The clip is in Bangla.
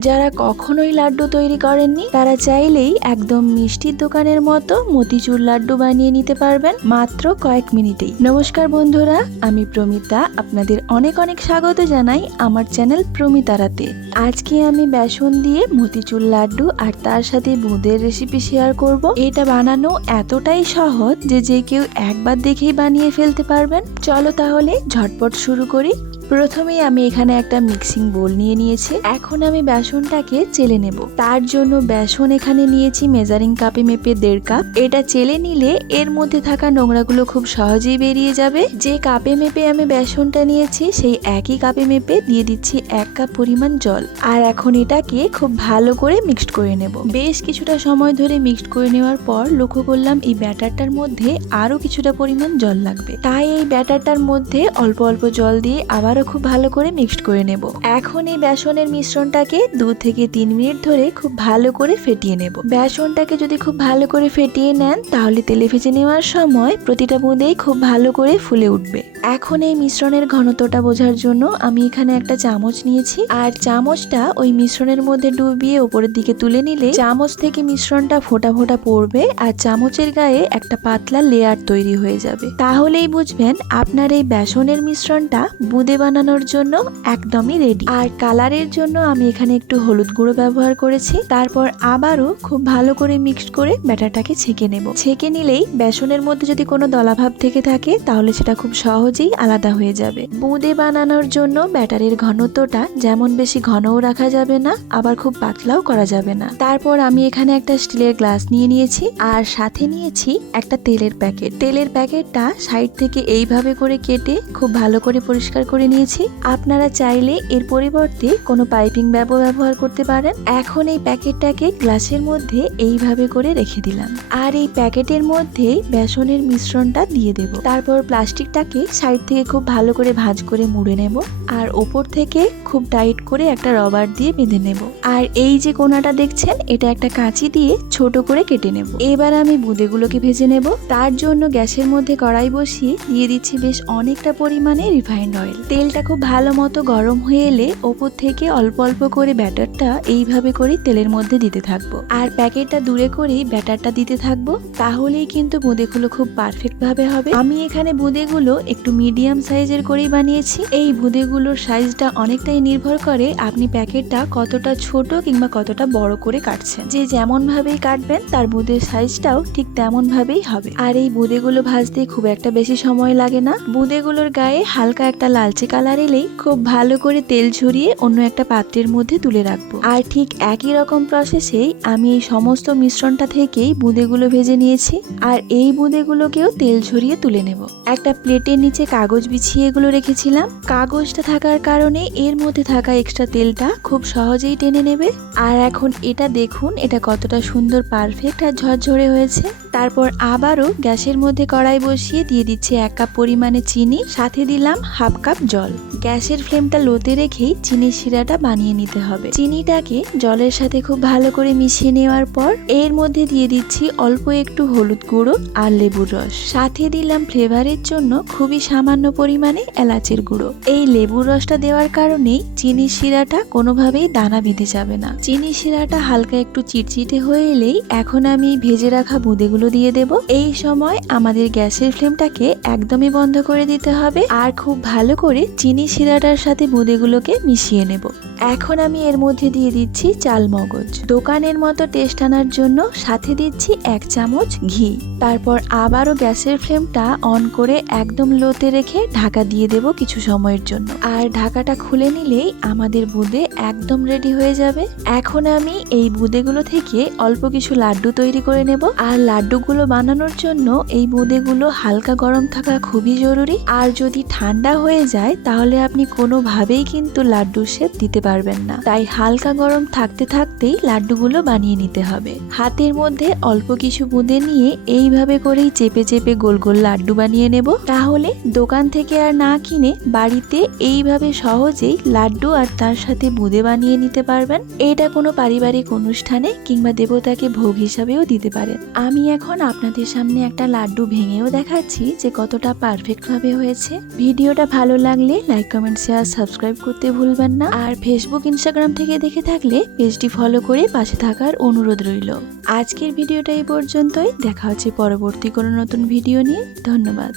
যারা কখনোই লাড্ডু তৈরি করেননি, তারা চাইলেই একদম মিষ্টির দোকানের মতো মতিচুর লাড্ডু বানিয়ে নিতে পারবেন মাত্র কয়েক মিনিটেই। নমস্কার বন্ধুরা, আমি প্রমিতা। আপনাদের অনেক অনেক স্বাগত জানাই আমার চ্যানেল প্রমিতারাতে। আজকে আমি বেসন দিয়ে মতিচুর লাড্ডু আর তার সাথে বুঁদের রেসিপি শেয়ার করব। এটা বানানো এতটাই সহজ যে যে কেউ একবার দেখেই বানিয়ে ফেলতে পারবেন। চলো তাহলে ঝটপট শুরু করি। প্রথমেই আমি এখানে একটা মিক্সিং বোল নিয়ে নিয়েছি। এখন আমি বেসনটাকে চেলে নেব। তার জন্য বেসন এখানে নিয়েছি মেজারিং কাপে মেপে দেড় কাপ। এটা চেলে নিলে এর মধ্যে থাকা নোংরাগুলো খুব সহজেই বেরিয়ে যাবে। যে কাপে মেপে আমি বেসনটা নিয়েছি, সেই একই কাপে মেপে দিয়ে দিচ্ছি এক কাপ পরিমাণ জল। আর এখন এটাকে খুব ভালো করে মিক্সড করে নেব। বেশ কিছুটা সময় ধরে মিক্সড করে নেওয়ার পর লক্ষ্য করলাম এই ব্যাটারটার মধ্যে আরও কিছুটা পরিমাণ জল লাগবে। তাই এই ব্যাটারটার মধ্যে অল্প অল্প জল দিয়ে আবারও খুব ভালো করে মিক্সড করে নেব। এখন এই বেসনের মিশ্রণটাকে দু থেকে তিন মিনিট ধরে খুব ভালো করে ফেটিয়ে নেব। বেসনটাকে যদি খুব ভালো করে ফেটিয়ে নেন, তাহলে তেলে ভেজে নেওয়ার সময় প্রতিটা বুঁদেই খুব ভালো করে ফুলে উঠবে। এখন এই মিশ্রণের ঘনত্বটা বোঝার জন্য আমি এখানে একটা চামচ নিয়েছি। আর চামচটা ওই মিশ্রণের মধ্যে ডুবিয়ে ওপরের দিকে তুলে নিলে চামচ থেকে মিশ্রণটা ফোটা ফোটা পড়বে আর চামচের গায়ে একটা পাতলা লেয়ার তৈরি হয়ে যাবে। তাহলেই বুঝবেন আপনার এই বেসনের মিশ্রণটা বুঁদে বানানোর জন্য একদমই রেডি আর কালারের জন্য আমি এখানে একটু হলুদ গুঁড়ো ব্যবহার করেছি। তারপর আবারও খুব ভালো করে মিক্সড করে ব্যাটারটাকে ছেঁকে নেব। ছেঁকে নিলেই বেসনের মধ্যে যদি কোনো দলাভাব থেকে থাকে, তাহলে সেটা খুব সহজেই আলাদা হয়ে যাবে। বুঁদে বানানোর জন্য ব্যাটারের ঘনত্বটা যেমন বেশি ঘনও রাখা যাবে না, আবার খুব পাতলাও করা যাবে না। তারপর আমি এখানে একটা স্টিলের গ্লাস নিয়ে নিয়েছি, আর সাথে নিয়েছি একটা তেলের প্যাকেট। তেলের প্যাকেটটা সাইড থেকে এইভাবে করে কেটে খুব ভালো করে পরিষ্কার করে নিয়েছি আপনারা চাইলে এর পরিবর্তে কোনো পাইপিং ব্যাবও ব্যবহার করতে পারেন। এখন এই প্যাকেটটাকে গ্লাসের মধ্যে এইভাবে করে রেখে দিলাম। আর এই প্যাকেটের মধ্যে বেসনের মিশ্রণটা দিয়ে দেব। তারপর প্লাস্টিকটাকে সাইড থেকে খুব ভালো করে ভাঁজ করে মুড়ে নেব। আর ওপর থেকে খুব টাইট করে একটা রবার দিয়ে বেঁধে নেব। আর এই যে কোনাটা দেখছেন, এটা একটা কাঁচি দিয়ে ছোট করে কেটে নেব। এবার আমি বুঁদেগুলোকে ভেজে নেব। তার জন্য গ্যাসের মধ্যে কড়াই বসিয়ে দিয়ে দিচ্ছি বেশ অনেকটা পরিমাণে রিফাইন্ড অয়েল তেলটা খুব ভালো মতো গরম হয়ে এলে ওপর থেকে অল্প অল্প করে ব্যাটারটা এইভাবে করে তেলের মধ্যে দিতে থাকব। আর প্যাকেটটা দূরে করেই ব্যাটারটা দিতে থাকব, তাহলেই কিন্তু বুঁদেগুলো খুব পারফেক্ট ভাবে হবে। আমি এখানে বুঁদেগুলো একটু মিডিয়াম সাইজের করেই বানিয়েছি। এই বুঁদেগুলোর সাইজটা অনেকটাই নির্ভর করে আপনি প্যাকেটটা কতটা ছোট কিংবা কতটা বড় করে কাটছেন। যে যেমন ভাবেই কাটবেন, তার বুঁদের সাইজটাও ঠিক তেমন ভাবেই হবে। আর এই বুঁদেগুলো ভাজতে খুব একটা বেশি সময় লাগে না। বুঁদেগুলোর গায়ে হালকা একটা লালচে কালার এলেই খুব ভালো করে তেল ঝরিয়ে অন্য একটা পাত্রের মধ্যে তুলে রাখব। আর ঠিক একই রকম প্রসেসেই আমি এই সমস্ত মিশ্রণটা থেকেই বুঁদেগুলো ভেজে নিয়েছি আর এই বুঁদেগুলোকেও তেল ঝরিয়ে তুলে নেব। একটা প্লেটের নিচে কাগজ বিছিয়ে এগুলো রেখেছিলাম। কাগজটা থাকার কারণে এর মধ্যে থাকা এক্সট্রা তেলটা খুব সহজেই টেনে নেবে। আর এখন এটা দেখুন, এটা কতটা সুন্দর পারফেক্ট আর ঝরঝরে হয়েছে। তারপর আবারও গ্যাসের মধ্যে কড়াই বসিয়ে দিয়ে দিচ্ছি এক কাপ পরিমাণে চিনি। সাথে দিলাম হাফ কাপ জল। গ্যাসের ফ্লেমটা লোতে রেখেই চিনির শিরাটা বানিয়ে নিতে হবে। চিনিটাকে জলের সাথে খুব ভালো করে মিশিয়ে নেওয়ার পর এর মধ্যে দিয়ে দিচ্ছি অল্প একটু হলুদ গুঁড়ো আর লেবুর রস। সাথে দিলাম ফ্লেভারের জন্য খুবই সামান্য পরিমাণে এলাচের গুঁড়ো। এই লেবুর রসটা দেওয়ার কারণেই চিনির শিরাটা কোনোভাবেই দানা বেঁধে যাবে না। চিনির শিরাটা হালকা একটু চিটচিটে হয়ে এলেই এখন আমি ভেজে রাখা বুঁদেগুলো দিয়ে দেব। এই সময় আমাদের গ্যাসের ফ্লেমটাকে একদমই বন্ধ করে দিতে হবে। আর খুব ভালো করে চিনি শিরাটার সাথে বুঁদেগুলোকে মিশিয়ে নেব। এখন আমি এর মধ্যে দিয়ে দিচ্ছি চাল মগজ। দোকানের মতো টেস্ট আনার জন্য সাথে দিচ্ছি এক চামচ ঘি। তারপর আবারও গ্যাসের ফ্লেমটা অন করে একদম লোতে রেখে ঢাকা দিয়ে দেব কিছু সময়ের জন্য। আর ঢাকাটা খুলে নিলেই আমাদের বুঁদে একদম রেডি হয়ে যাবে। এখন আমি এই বুঁদেগুলো থেকে অল্প কিছু লাড্ডু তৈরি করে নেব। আর লাড্ডুগুলো বানানোর জন্য এই বুঁদেগুলো হালকা গরম থাকা খুবই জরুরি। আর যদি ঠান্ডা হয়ে যায় তাহলে আপনি কোনোভাবেই কিন্তু লাড্ডুর শেপ দিতে পারবেন না। তাই হালকা গরম থাকতে থাকতেই লাড্ডুগুলো বানিয়ে নিতে হবে। হাতের মধ্যে অল্প কিছু বুঁদে নিয়ে এইভাবে করেই চেপে চেপে গোল গোল লাড্ডু বানিয়ে নেব। তাহলে দোকান থেকে আর না কিনে বাড়িতে এইভাবে সহজেই লাড্ডু আর তার সাথে বুঁদে বানিয়ে নিতে পারবেন। এটা কোনো পারিবারিক অনুষ্ঠানে কিংবা দেবতাকে ভোগ হিসাবেও দিতে পারেন। আমি এখন আপনাদের সামনে একটা লাড্ডু ভেঙেও দেখাচ্ছি যে কতটা পারফেক্ট ভাবে হয়েছে। ভিডিওটা ভালো লাগলে লাগলে লাইক কমেন্ট শেয়ার সাবস্ক্রাইব করতে ভুলবেন না। আর ফেসবুক ইনস্টাগ্রাম থেকে দেখে থাকলে পেজটি ফলো করে পাশে থাকার অনুরোধ রইল। আজকের ভিডিওটা এই পর্যন্তই। দেখা হচ্ছে পরবর্তী কোনো নতুন ভিডিও নিয়ে। ধন্যবাদ।